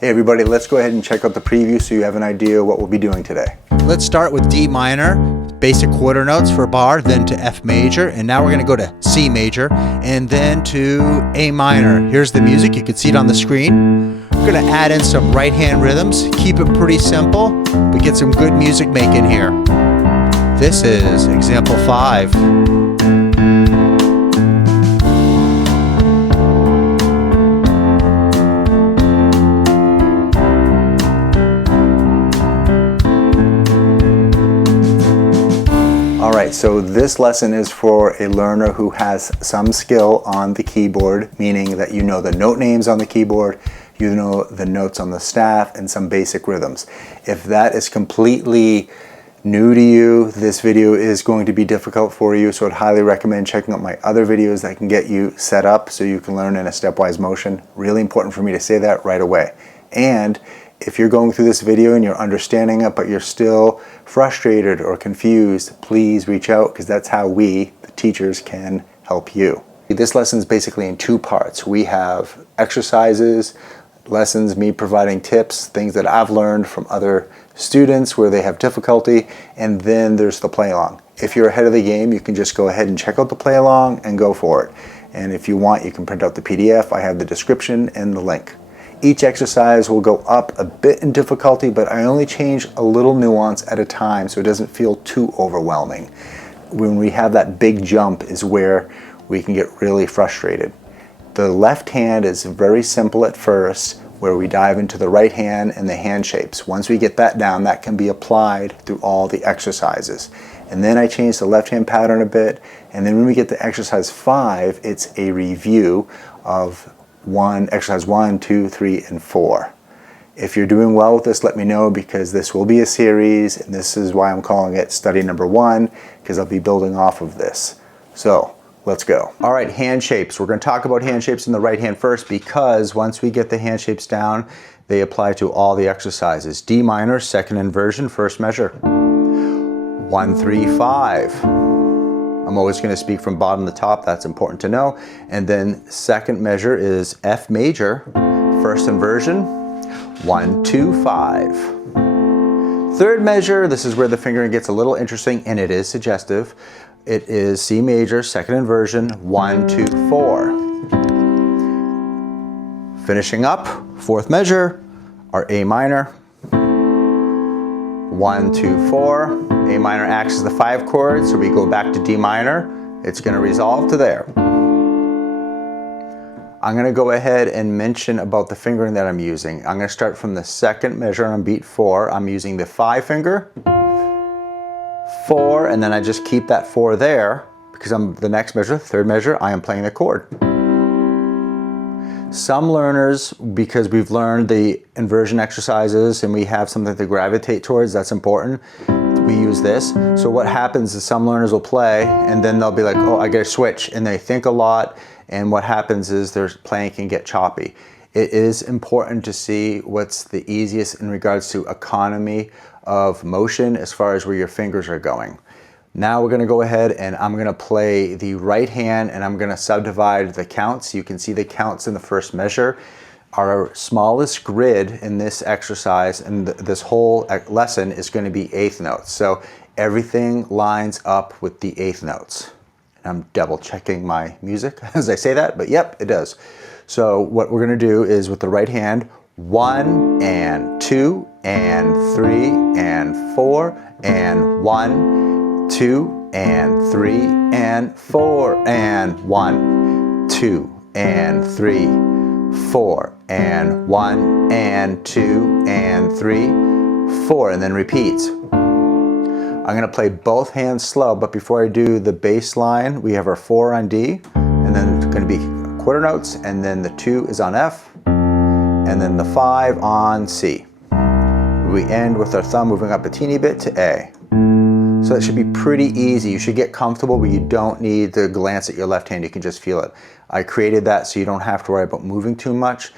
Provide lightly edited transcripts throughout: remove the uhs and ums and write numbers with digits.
Hey everybody, let's go ahead and check out the preview so you have an idea what we'll be doing today. Let's start with D minor, basic quarter notes for bar, then to F major, and now we're going to go to C major, and then to A minor. Here's the music, you can see it on the screen. We're going to add in some right hand rhythms, keep it pretty simple, but get some good music making here. This is example 5. Alright, so this lesson is for a learner who has some skill on the keyboard, meaning that you know the note names on the keyboard, you know the notes on the staff, and some basic rhythms. If that is completely new to you, this video is going to be difficult for you, so I'd highly recommend checking out my other videos that can get you set up so you can learn in a stepwise motion. Really important for me to say that right away. And if you're going through this video and you're understanding it, but you're still frustrated or confused, please reach out, because that's how we, the teachers, can help you. This lesson is basically in 2 parts. We have exercises, lessons, me providing tips, things that I've learned from other students where they have difficulty, and then there's the play along. If you're ahead of the game, you can just go ahead and check out the play along and go for it. And if you want, you can print out the PDF. I have the description and the link. Each exercise will go up a bit in difficulty, but I only change a little nuance at a time so it doesn't feel too overwhelming. When we have that big jump is where we can get really frustrated. The left hand is very simple at first, where we dive into the right hand and the hand shapes. Once we get that down, that can be applied through all the exercises. And then I change the left hand pattern a bit, and then when we get to exercise 5, it's a review of exercise 1, 2, 3, and 4. If you're doing well with this, let me know, because this will be a series, and this is why I'm calling it study number 1, because I'll be building off of this. So let's go. All right, hand shapes. We're going to talk about hand shapes in the right hand first, because once we get the hand shapes down, they apply to all the exercises. D minor, second inversion, first measure. 1, 3, 5. I'm always going to speak from bottom to top, that's important to know. And then second measure is F major, first inversion, 1, 2, 5. Third measure, this is where the fingering gets a little interesting and it is suggestive. It is C major, second inversion, 1, 2, 4. Finishing up, fourth measure, our A minor, 1, 2, 4. A minor acts as the 5 chord, so we go back to D minor. It's going to resolve to there. I'm going to go ahead and mention about the fingering that I'm using. I'm going to start from the second measure on beat 4. I'm using the 5 finger, 4, and then I just keep that 4 there, because the next measure, third measure, I am playing the chord. Some learners, because we've learned the inversion exercises and we have something to gravitate towards, that's important, we use this. So what happens is some learners will play and then they'll be like, oh, I gotta switch, and they think a lot, and what happens is their playing can get choppy. It is important to see what's the easiest in regards to economy of motion as far as where your fingers are going. Now we're going to go ahead and I'm going to play the right hand, and I'm going to subdivide the counts. You can see the counts in the first measure. Our smallest grid in this exercise and this whole lesson is going to be 8th notes. So everything lines up with the 8th notes. I'm double checking my music as I say that, but yep, it does. So what we're going to do is with the right hand, 1 and 2 and 3 and 4 and 1, 2 and 3 and 4 and 1, 2 and 3, 4 and 1 and 2 and 3, 4, and then repeats. I'm going to play both hands slow, but before I do the bass line, we have our 4 on D, and then it's going to be quarter notes, and then the 2 is on F, and then the 5 on C. We end with our thumb moving up a teeny bit to A. So that should be pretty easy. You should get comfortable, but you don't need to glance at your left hand. You can just feel it. I created that so you don't have to worry about moving too much,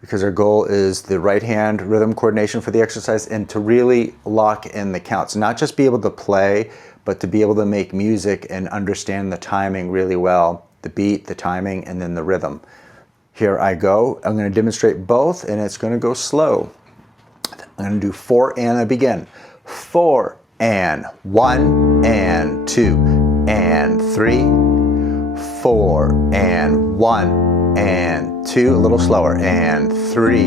because our goal is the right hand rhythm coordination for the exercise and to really lock in the counts. Not just be able to play, but to be able to make music and understand the timing really well. The beat, the timing, and then the rhythm. Here I go. I'm going to demonstrate both, and it's going to go slow. I'm going to do 4 and I begin. 4 and 1 and 2 and 3. 4 and 1 and 2. A little slower. And 3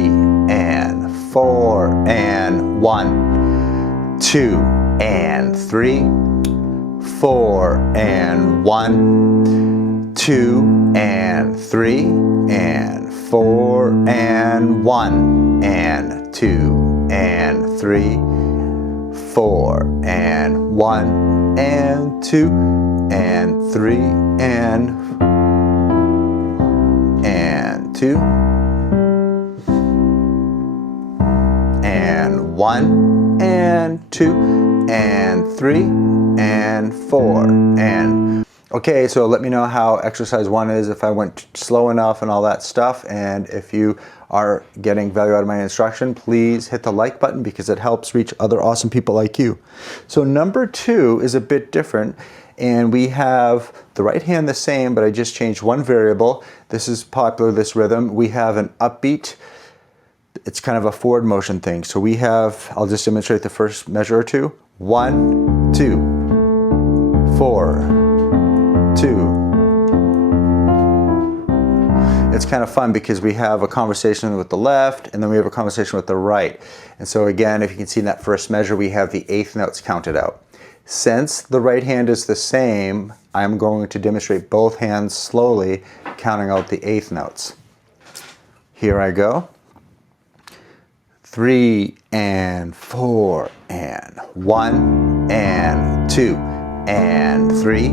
and 4 and 1. 2 and 3. 4 and 1. 2 and 3 and 4 and 1 and 2 and 3, 4 and 1 and 2 and 3 and 2 and 1 and 2 and 3 and 4 and. Okay, so let me know how exercise 1 is, if I went slow enough and all that stuff. And if you are getting value out of my instruction, please hit the like button because it helps reach other awesome people like you. So number 2 is a bit different, and we have the right hand the same, but I just changed one variable. This is popular, this rhythm. We have an upbeat. It's kind of a forward motion thing. So we have, I'll just demonstrate the first measure or two. 1, 2, 4, 2. It's kind of fun because we have a conversation with the left and then we have a conversation with the right. And so again, if you can see in that first measure, we have the eighth notes counted out. Since the right hand is the same, I'm going to demonstrate both hands slowly, counting out the eighth notes. Here I go. 3 and 4 and 1 and 2 and 3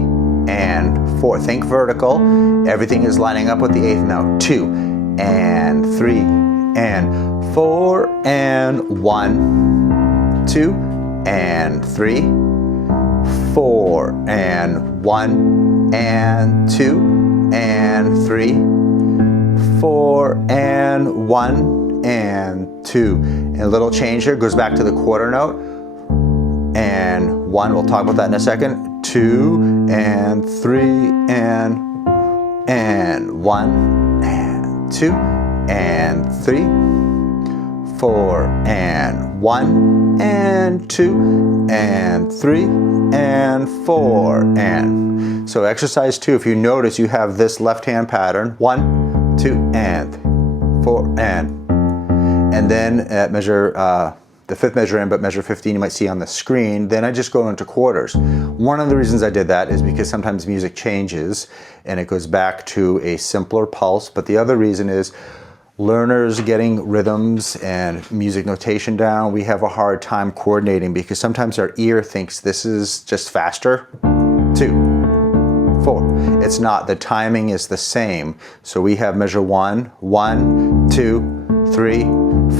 and 4. Think vertical. Everything is lining up with the eighth note. 2 and 3 and 4 and 1, 2 and 3, 4 and 1 and 2 and 3, 4 and 1 and 2. And a little change here goes back to the quarter note. And 1, we'll talk about that in a second. 2 and 3 and 1 and 2 and 3, 4 and 1 and 2 and 3 and 4 and. So exercise 2, if you notice, you have this left hand pattern. 1, 2 and 4 and then at measure the fifth measure in, but measure 15 you might see on the screen, then I just go into quarters. One of the reasons I did that is because sometimes music changes and it goes back to a simpler pulse, but the other reason is learners getting rhythms and music notation down, we have a hard time coordinating because sometimes our ear thinks this is just faster. 2, 4. It's not, the timing is the same. So we have measure 1, 1, 2, 3,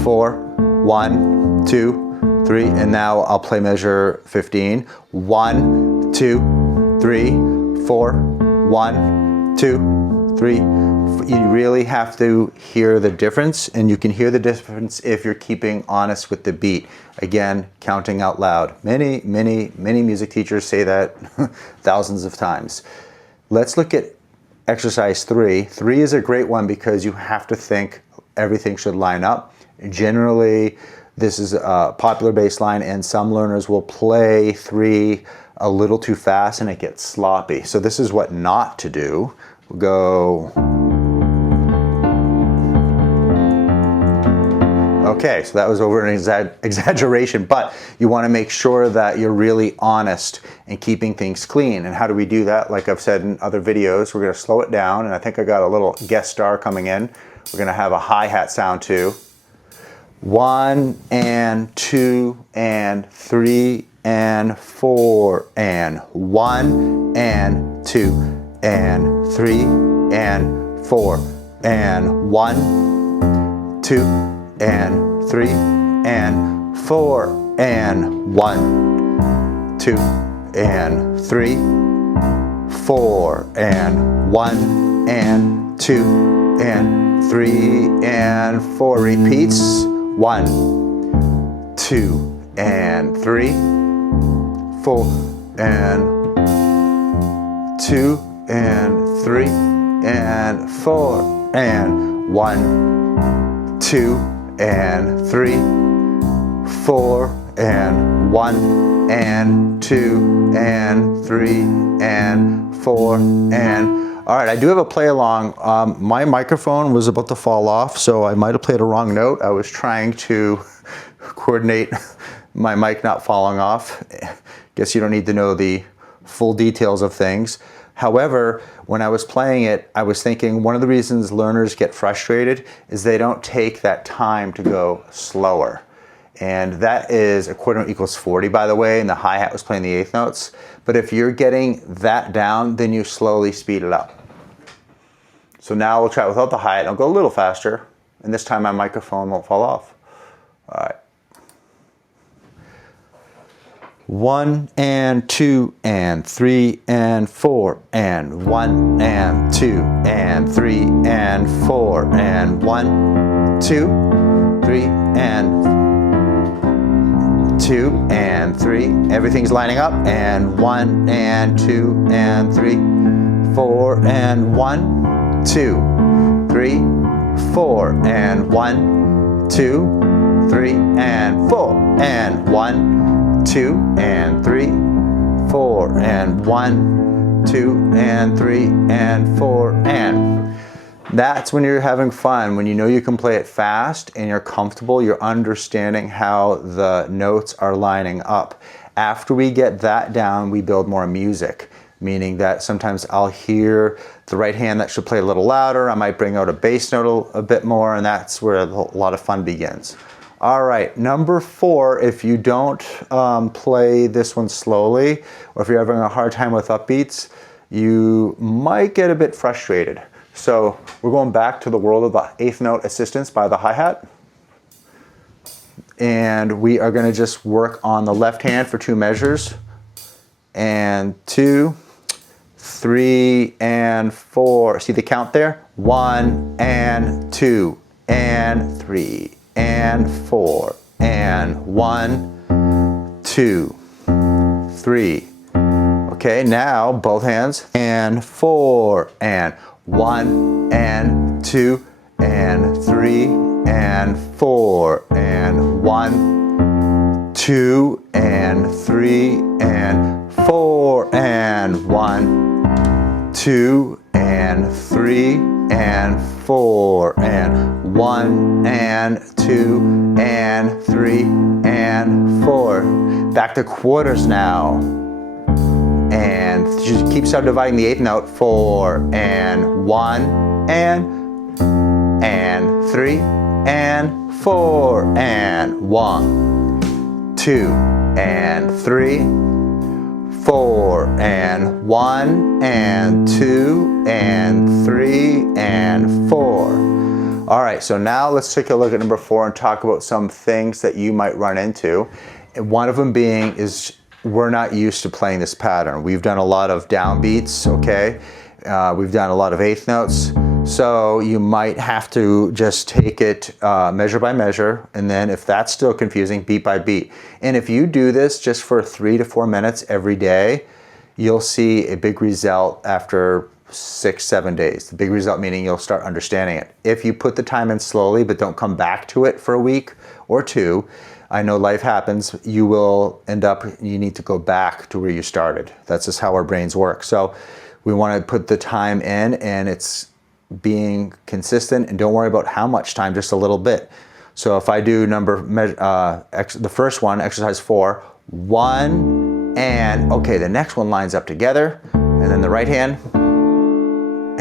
4, 1, 2, 3, and now I'll play measure 15. 1, 2, 3, 4, 1, 2, 3. You really have to hear the difference, and you can hear the difference if you're keeping honest with the beat. Again, counting out loud. Many music teachers say that thousands of times. Let's look at exercise 3. 3 is a great one because you have to think everything should line up. Generally, this is a popular bass line, and some learners will play 3 a little too fast and it gets sloppy. So this is what not to do. We'll go. Okay, so that was over an exaggeration, but you want to make sure that you're really honest and keeping things clean. And how do we do that? Like I've said in other videos, we're going to slow it down, and I think I got a little guest star coming in. We're going to have a hi-hat sound too. 1 and 2 and 3 and 4 and 1 and 2 and 3 and 4 and 1, 2 and 3 and 4 and 1, 2 and 3, 4 and 1 and 2 and 3 and 4. Repeats. 1, 2 and 3, 4 and 2 and 3 and 4 and 1, 2, and 3, 4, and 1, and 2, and 3, and 4, and... All right, I do have a play along. My microphone was about to fall off, so I might have played a wrong note. I was trying to coordinate my mic not falling off. Guess you don't need to know the full details of things. However, when I was playing it, I was thinking one of the reasons learners get frustrated is they don't take that time to go slower. And that is a quarter note equals 40, by the way, and the hi-hat was playing the eighth notes. But if you're getting that down, then you slowly speed it up. So now we'll try it without the hi-hat. I'll go a little faster, and this time my microphone won't fall off. All right. 1 and 2 and 3 and 4 and 1 and 2 and 3 and 4 and 1, 2, 3 and 2 and 3. Everything's lining up, and 1 and 2 and 3, 4 and 1, 2, 3, 4 and 1, 2, 3 and 4 and 1, 2 and 3, 4 and 1, 2 and 3 and 4 and... That's when you're having fun, when you know you can play it fast and you're comfortable, you're understanding how the notes are lining up. After we get that down, we build more music, meaning that sometimes I'll hear the right hand that should play a little louder, I might bring out a bass note a bit more, and that's where a lot of fun begins. All right, number 4, if you don't play this one slowly, or if you're having a hard time with upbeats, you might get a bit frustrated. So we're going back to the world of the eighth note assistance by the hi-hat. And we are going to just work on the left hand for 2 measures. And 2, 3, and 4. See the count there? 1, and 2, and 3, and 4, and 1, 2, 3. Okay, now both hands, and 4, and 1 and 2 and 3 and 4 and 1, 2 and 3 and 4 and 1, 2 and 3 and 4 and 1 and 2 and 3 and 4. Back to quarters now. And just keep subdividing the eighth note. 4 and 1 and 3 and 4 and 1, 2 and 3, 4 and 1 and 2 and 3 and 4. All right, so now let's take a look at number 4 and talk about some things that you might run into. And one of them being is we're not used to playing this pattern. We've done a lot of downbeats, okay? We've done a lot of eighth notes. So you might have to just take it measure by measure, and then if that's still confusing, beat by beat. And if you do this just for 3 to 4 minutes every day, you'll see a big result after 6, 7 days. The big result meaning you'll start understanding it. If you put the time in slowly but don't come back to it for a week or 2, I know life happens, you will end up, you need to go back to where you started. That's just how our brains work. So we want to put the time in, and it's being consistent, and don't worry about how much time, just a little bit. So if I do the first one, exercise 4, 1 and, okay, the next one lines up together, and then the right hand,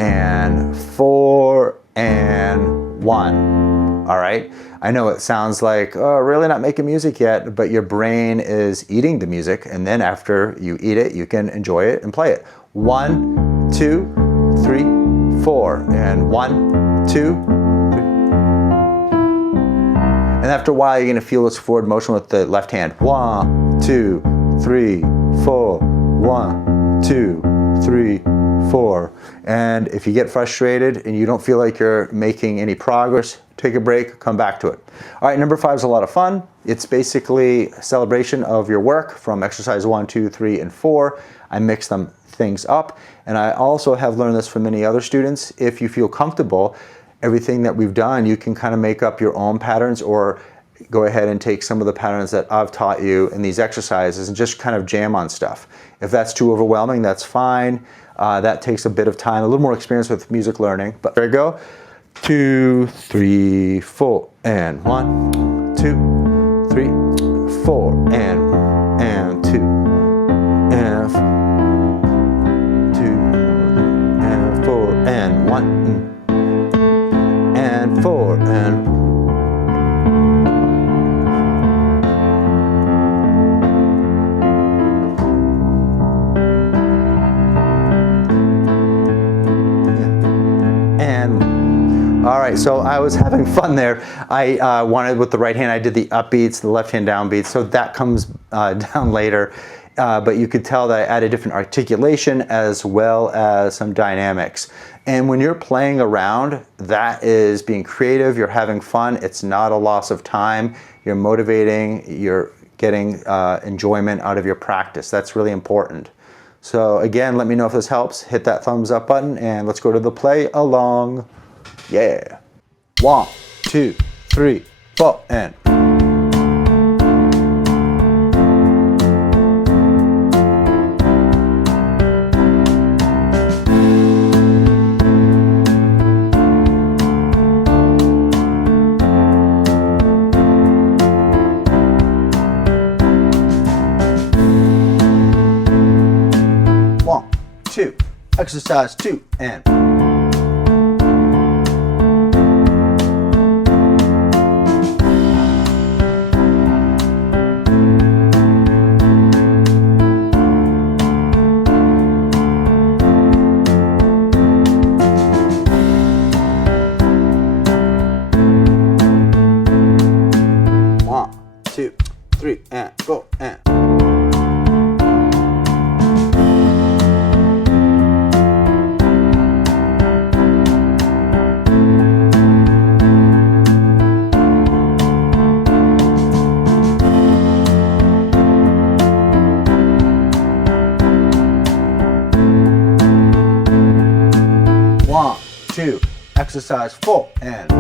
and 4 and 1. All right, I know it sounds like, oh, really not making music yet, but your brain is eating the music, and then after you eat it, you can enjoy it and play it. 1, 2, 3, 4, and 1, 2, 3. And after a while, you're going to feel this forward motion with the left hand. 1, 2, 3, 4, 1, 2, 3, 4. And if you get frustrated and you don't feel like you're making any progress, take a break, come back to it. All right, number 5 is a lot of fun. It's basically a celebration of your work from exercise 1, 2, 3, and 4. I mix things up, and I also have learned this from many other students. If you feel comfortable, everything that we've done, you can kind of make up your own patterns, or go ahead and take some of the patterns that I've taught you in these exercises and just kind of jam on stuff. If that's too overwhelming, that's fine. That takes a bit of time, a little more experience with music learning. But there you go. 2, 3, 4, and 1, 2, 3, 4, and 2, and 2, and 4, and 1, and 4, and all right, so I was having fun there. I wanted with the right hand, I did the upbeats, the left hand downbeats, so that comes down later. But you could tell that I added different articulation as well as some dynamics. And when you're playing around, that is being creative, you're having fun, it's not a loss of time, you're motivating, you're getting enjoyment out of your practice. That's really important. So again, let me know if this helps. Hit that thumbs up button and let's go to the play along. Yeah. 1, 2, 3, 4, and. One, two, exercise 2, and. Three and 4 and. One, two, exercise 4 and.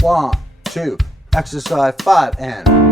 One, two, exercise 5 and.